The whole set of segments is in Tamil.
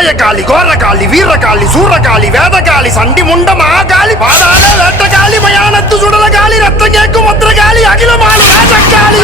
மாயக்காளி, கோரக்காளி, வீரகாளி, சூரகாளி, வேதகாளி, சண்டி முண்ட மகாகாளி, பாதாள வேட்டகாளி, மயானத்து சுடலகாளி, ரத்தம் கேட்கும் மத்திரகாளி, அகிலமான ராஜகாளி.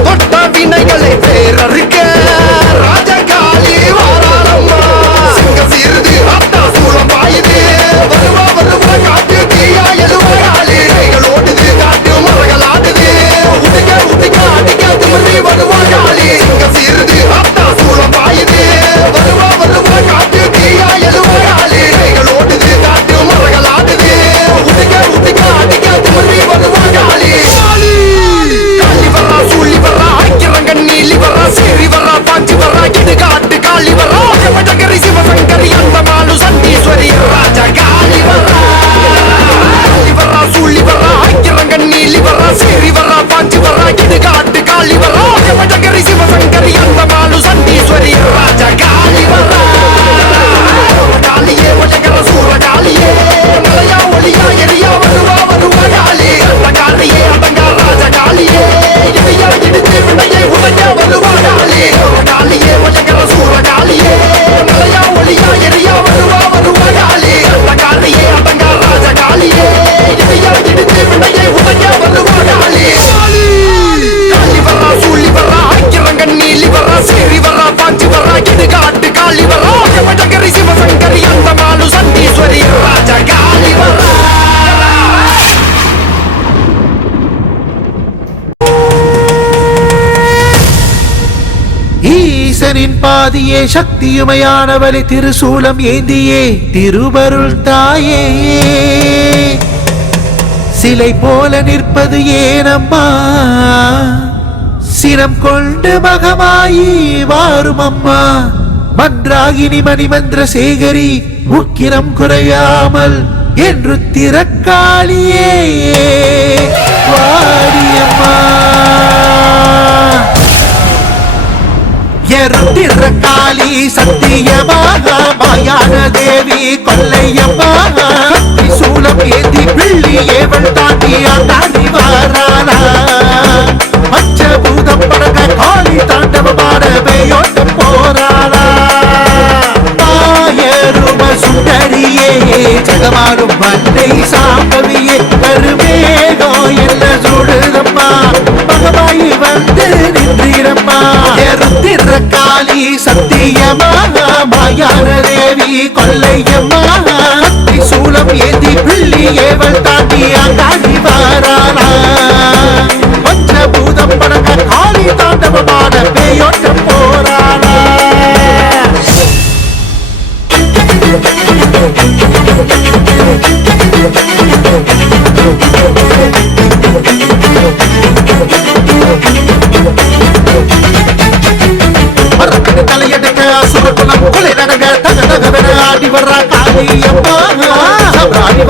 What ஈசனின் பாதியே சக்தியுமையானவளை திருசூலம் ஏந்தியே திருவருள் தாயே சிலை போல நிற்பது ஏனம்மா சினம் கொண்டு மகமாயி வாரும் அம்மா மன்றாகினி மணிமந்திர சேகரி உக்கிரம் குறையாமல் என்று திறக்காளியே வாரியம்மா திறக்காளி சத்தியமாக மாயான தேவி கொல்லையம்மா சூலம் ஏந்தி பிள்ளி ஏவல் தாண்டி ஆண்டாடி வாராளா பஞ்சபூதம் படக காளி தாண்டவமான பேயோட்ட போராளா ஆயரும சுண்டரியே ஜெகமாறும் மண்ணை சாம்பவியே கருமேகோ என்ன சுடுதம்மா மகமாயி வந்து நின்றீரம்மா திறக்காளி சத்தியமா மாயான தேவி கொல்லையம்மா சூலம் ஏந்தி பிள்ளி ஏவல் தாண்டி ஆண்டாடி வாராளா பஞ்சபூதம் படக காளி தாண்டவமான பேயோட்ட போராளா தலையெடுக்க சுரகுலம் கொலை நடக தக தகவென ஆடி வர்ற காளியம்மா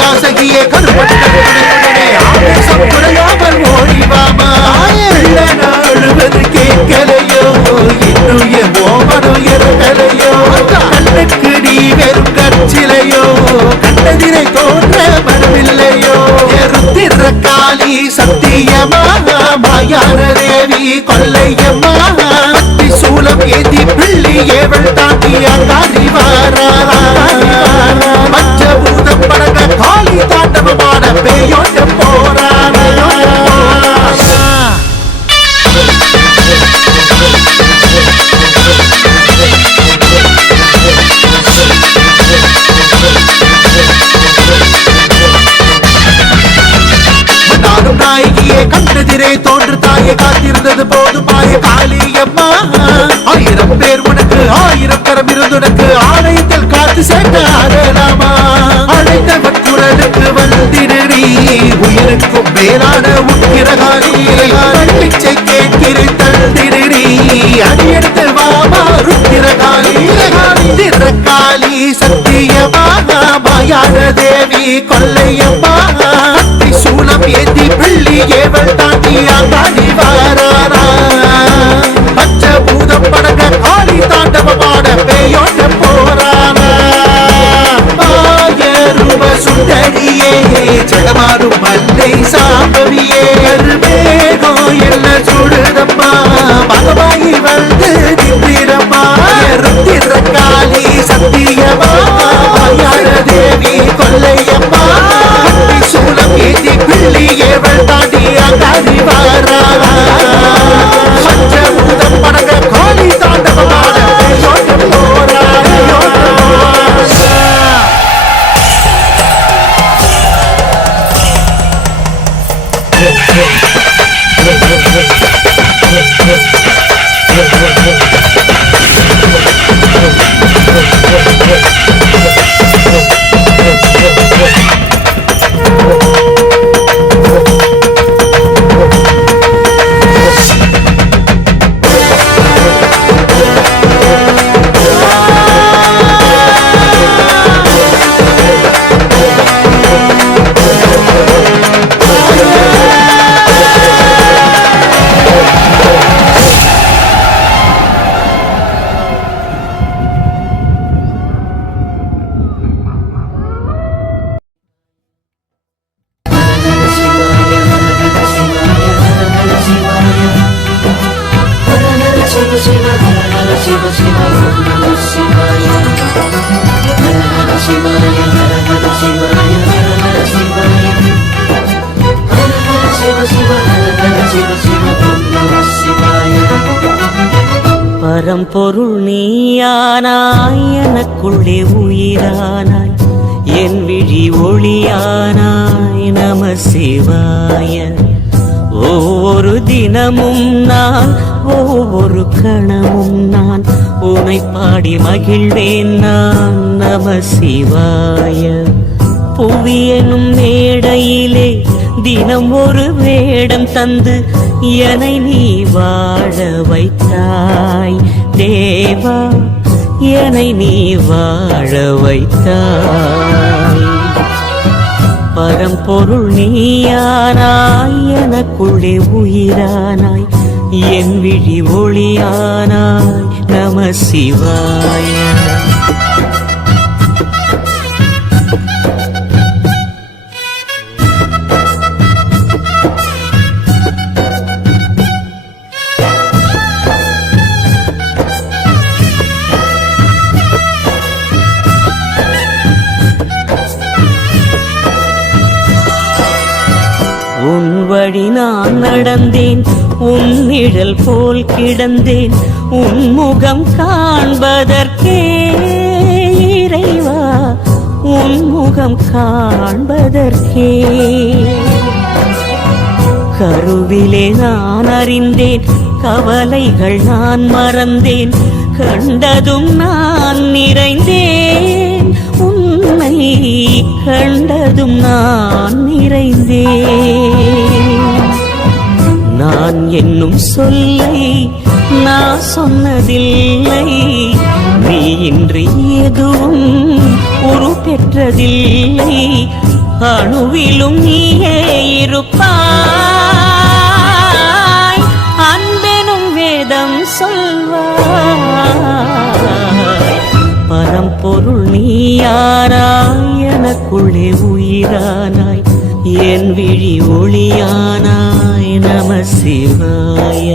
வாசகியே கருப்பட்டே ஆவேசம் குறையாமல் ஓடிவாமா அழுவது கேட்கலையோ இன்னும் என் ஓமனும் இருக்கலையோ கண்ணுக்கு நீ வெறும் கற்சிலையோ கண்டதிரை தோன்ற மனமில்லையோ திறக்காளி சத்தியமா மாயான தேவி கொல்லையம்மா சூலம் ஏந்தி பிள்ளி ஏவல் தாண்டி ஆண்டாடி வாராளா பஞ்சபூதம் படக காளி தாண்டவமான பேயோட்ட போராளா நானும் நாயகியே கண்டதிரே தோன்று தாயை காத்திருந்தது போது மாய காளியம்மா ஆயிரம் பேர் உனக்கு ஆயிரம் கரம் இருந்துனக்கு ஆலயத்தில் காத்து சேர்ந்த ஆடலாமா அழைத்தவன் குரலுக்கு வந்தினி உயிருக்கும் மேலான உக்கிரகாரி பிச்சை கேட்கிறேன் தந்தினி அடியெடுத்து வாமா ருத்திரகாரி திறக்காளி சத்தியமா மாயான தேவி கொல்லையம்மா சூலம் ஏந்தி பிள்ளி ஏவல் தாண்டி ஆண்டாடி வாராளா பஞ்சபூதம் படக காளி தாண்டவமான பேயோட்ட போராளா ஆயரும சுண்டரியே ஜெகமாறும் மண்ணை சாம்பவியே கருமேகோ என்ன சுடுதம்மா மகமாயி வந்து நின்றீரம்மா திறக்காளி சத்தியமா மாயான தேவி கொல்லையம்மா சூலம் ஏந்தி பிள்ளி ஏவல் தாண்டி ஆண்டாடி வாராளா பஞ்சபூதம் படக காளி தாண்டவமான பேயோட்ட போராளா பரம்பொருள் நீயானாய் எனக்குள்ளே உயிரானாய் என் விழி ஒளியானாய் நம சிவாய. ஒவ்வொரு தினமும் நான் ஒவ்வொரு கணமும் நான் உனை பாடி மகிழ்வேன் நான் நம சிவாய. புவி எனும் மேடையிலே தினம் ஒரு வேடம் தந்து என்னை நீ வாழ வைத்தாய் தேவா, என்னை நீ வாழ வைத்தாய். பரம்பொருள் நீயானாய், எனக்குள்ளே உயிரானாய், என் விழி ஒளியானாய் நம சிவாய. உன் வழி நான் நடந்தேன், உன் நிழல் போல் கிடந்தேன், உன் முகம் காண்பதற்கே இறைவா, உன் முகம் காண்பதற்கே. கருவிலே நான் அறிந்தேன், கவலைகள் நான் மறந்தேன், கண்டதும் நான் நிறைந்தேன், உன்னை கண்டதும் நான் நிறைந்தேன். நான் என்னும் சொல்லை நான் சொன்னதில்லை, நீ இன்றி எதுவும் உரு பெற்றதில்லை, அணுவிலும் நீயே இருப்பாய், அன்பெனும் வேதம் சொல்வாய். பரம்பொருள் நீயானாய், எனக்குள்ளே உயிரானாய், என் விழி ஒளியானாய் நம சிவாய.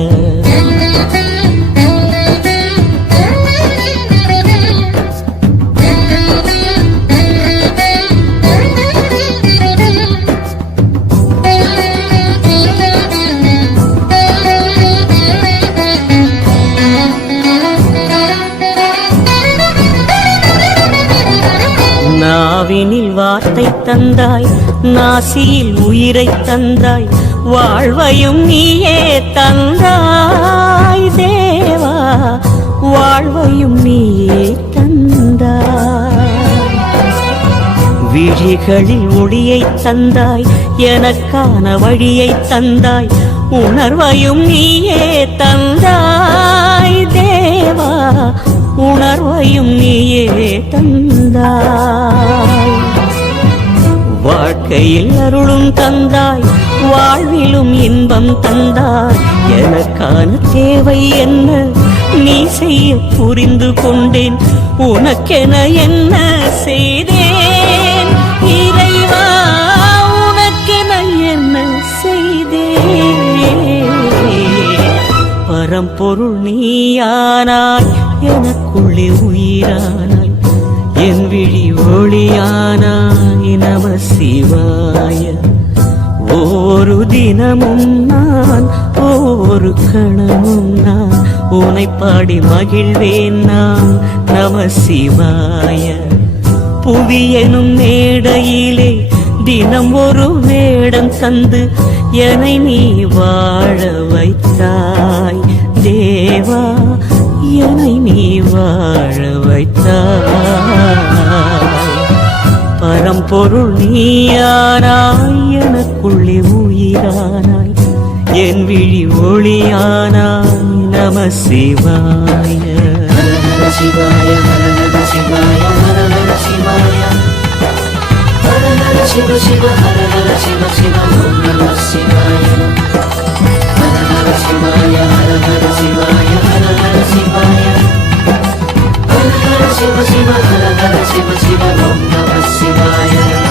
நாவினில் வார்த்தை தந்தாய், நாசியில் உயிரை தந்தாய், வாழ்வையும் நீயே தந்தாய் தேவா, வாழ்வையும் நீயே தந்தாய். விழிகளில் ஒளியை தந்தாய், எனக்கான வழியை தந்தாய், உணர்வையும் நீயே தந்தாய் தேவா, உணர்வையும் நீயே தந்தாய். வாழ்க்கையில் அருளும் தந்தாய், வாழ்விலும் இன்பம் தந்தாய், எனக்கான தேவை என்ன நீ செய்ய புரிந்து கொண்டேன், உனக்கென என்ன செய்தேன் இறைவா, உனக்கென என்ன செய்தேன். பரம்பொருள் நீயானாய், எனக்குள்ளே உயிரானாய், என் விழி ஒளியானாய் நம சிவாய. ஒவ்வொரு தினமும் நான், ஒவ்வொரு கணமும் நான், உனை பாடி மகிழ்வேன் நான் நம சிவாய. புவி எனும் மேடையிலே தினம் ஒரு வேடம் தந்து என்னை நீ வாழ வைத்தாய் தேவா, என்னை நீ வாழ வைத்தாய். பரம்பொருள் நீயானாய், எனக்குள்ளே உயிரானாய், என் விழி ஒளியானாய் நம சிவாய. ஹர சிவாய, ஹர சிவாய, ஹர சிவாய, ஹர சிவ சிவ, ஹர சிவ சிவ, ஓம் நம சிவாய. ஹர சிவாய, ஹர சிவாய, ஹர சிவாய, ஹர சிவ சிவ, ஹர சிவ சிவ, ஓம் நம சிவாய.